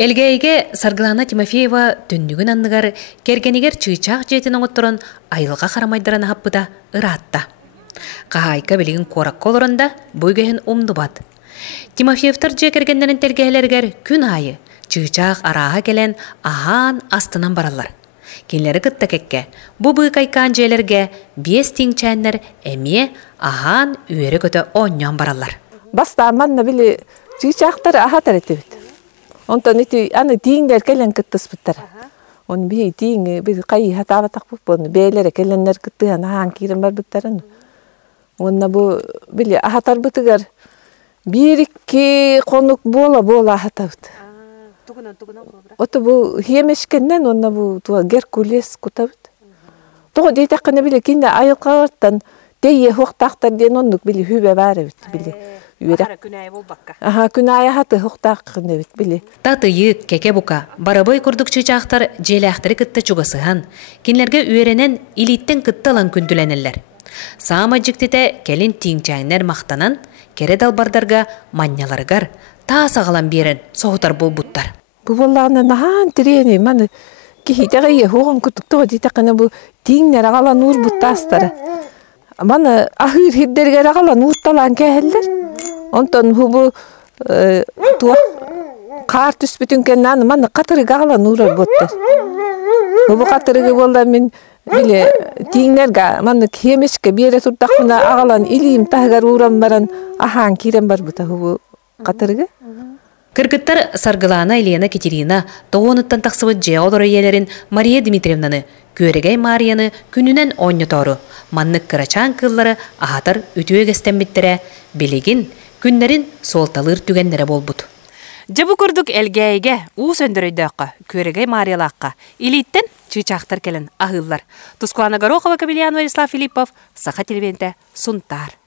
Элгейге Саргылана Тимофеева түндүгүн анныгар кергенигер чыйчак жетин оңотторон айылга карамайдыран хаппыда ыраатта. Кахайка билигин коракка олоронда буйгехин умдубат. Тимофеевтар же кергендерин тергелергер күн айы чыйчак араға келен ахан астынан баралар. Кинлери кытта кекке бу быйкайкан жээлерге 5 тиңчәннер эме ахан үйері көтө оньон баралар. Баста манна били чыйчактар ахатар этебит. Онтон ити аны тиңдер келен кыттыспыттар. Он би тиң би кайы хатабатак буппун бейлер келеннер кыттыган ахан кирен барбыттарын. Онна бу били ахатар бытыгар бир-2 конук бола ахатабыт. Ото бу хемешкеннен онна бу туа Геркулес кутабыт. Того дейтаккана били кинде айылкаларттан тейе хоктактар ден оннук били хүбе барыбыт били. Күнәйе болбакка. Күнәйе хаты хоктаккын бит били. Татыйы кеке бука барабой курдук чыйчактар желяхтары кытта чугасыхан. Кинлерге үйренен илиттен кытталан күндүленелер. Саама жиктете келин тиңчәңнер мактанан кере далбардарга манняларгар та сагалан берен соғытар болбуттар. Бу боллағына нахан тирени маны кихитеге хоғын күттіктіға дейтақына бу тиңнер ағалан ур буттастары. Маны ахыр хиддерге ағалан уртталан кәхелдер. Онтон бу туа қар түспүтін кеннаны маны қатырыға ағалан урар буттар. Бу қатырыға болда мен биле тиңнерге маны кемешке бере турдақына ағалан илиим тағығар уран баран ахан кирен бар бута бу қатырыға. Кыргыттар Саргылана Елена Катерина тоғыныттан тақсыбыт же олары елерін Мария Дмитриевнаны, көрегей Марияны күнінен оңы тору. Маннык кырачан кыллары ахатар үтуегестен биттері, білігін күннерін солталыр түгенлері болбут. Жабы көрдік әлгейге уыс өндірөйдөққа, көрегей Мариялаққа, илиттен чыйчақтар келін ахыллар. Тускуана Горохова, Кабельян, Владислав Филиппов, Саха Телевенте, Сунтар.